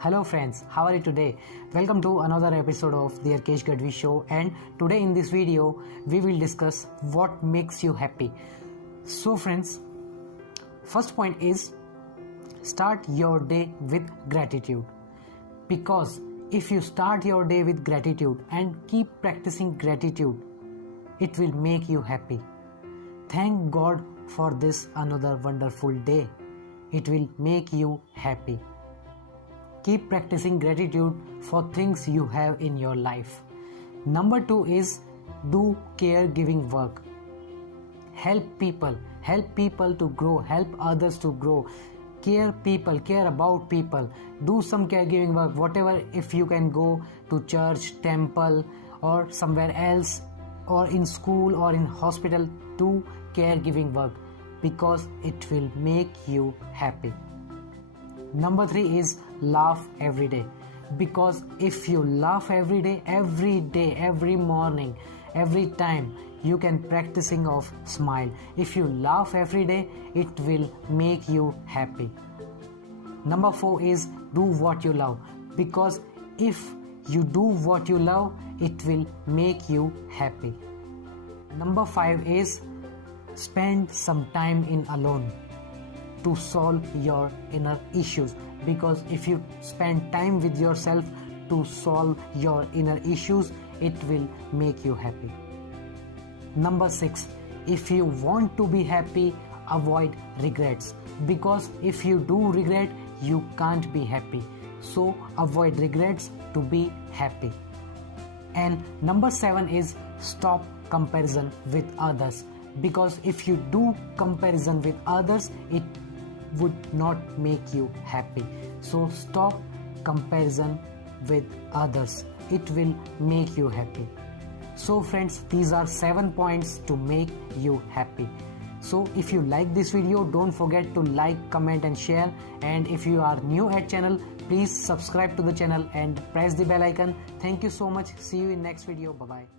Hello friends, how are you today? Welcome to another episode of the Arkesh Gadhvi show, and today in this video we will discuss what makes you happy. So friends, first point is start your day with gratitude, because if you start your day with gratitude and keep practicing gratitude, it will make you happy. Thank God for this another wonderful day. It will make you happy. Keep practicing gratitude for things you have in your life. Number 2 is do caregiving work. Help people to grow, help others to grow. Care about people. Do some caregiving work, whatever. If you can go to church, temple, or somewhere else, or in school or in hospital, do caregiving work because it will make you happy. Number 3 is laugh every day, because if you laugh every day, every morning, every time, you can practicing of smile. If you laugh every day, it will make you happy. Number 4 is do what you love, because if you do what you love, it will make you happy. Number 5 is spend some time in alone to solve your inner issues, because if you spend time with yourself to solve your inner issues, it will make you happy. Number 6, if you want to be happy, avoid regrets, because if you do regret, you can't be happy. So avoid regrets to be happy. And number 7 is stop comparison with others, because if you do comparison with others, it would not make you happy. So stop comparison with others. It will make you happy. So friends, these are 7 points to make you happy. So if you like this video, don't forget to like, comment and share. And if you are new at channel, please subscribe to the channel and press the bell icon. Thank you so much. See you in next video. Bye bye.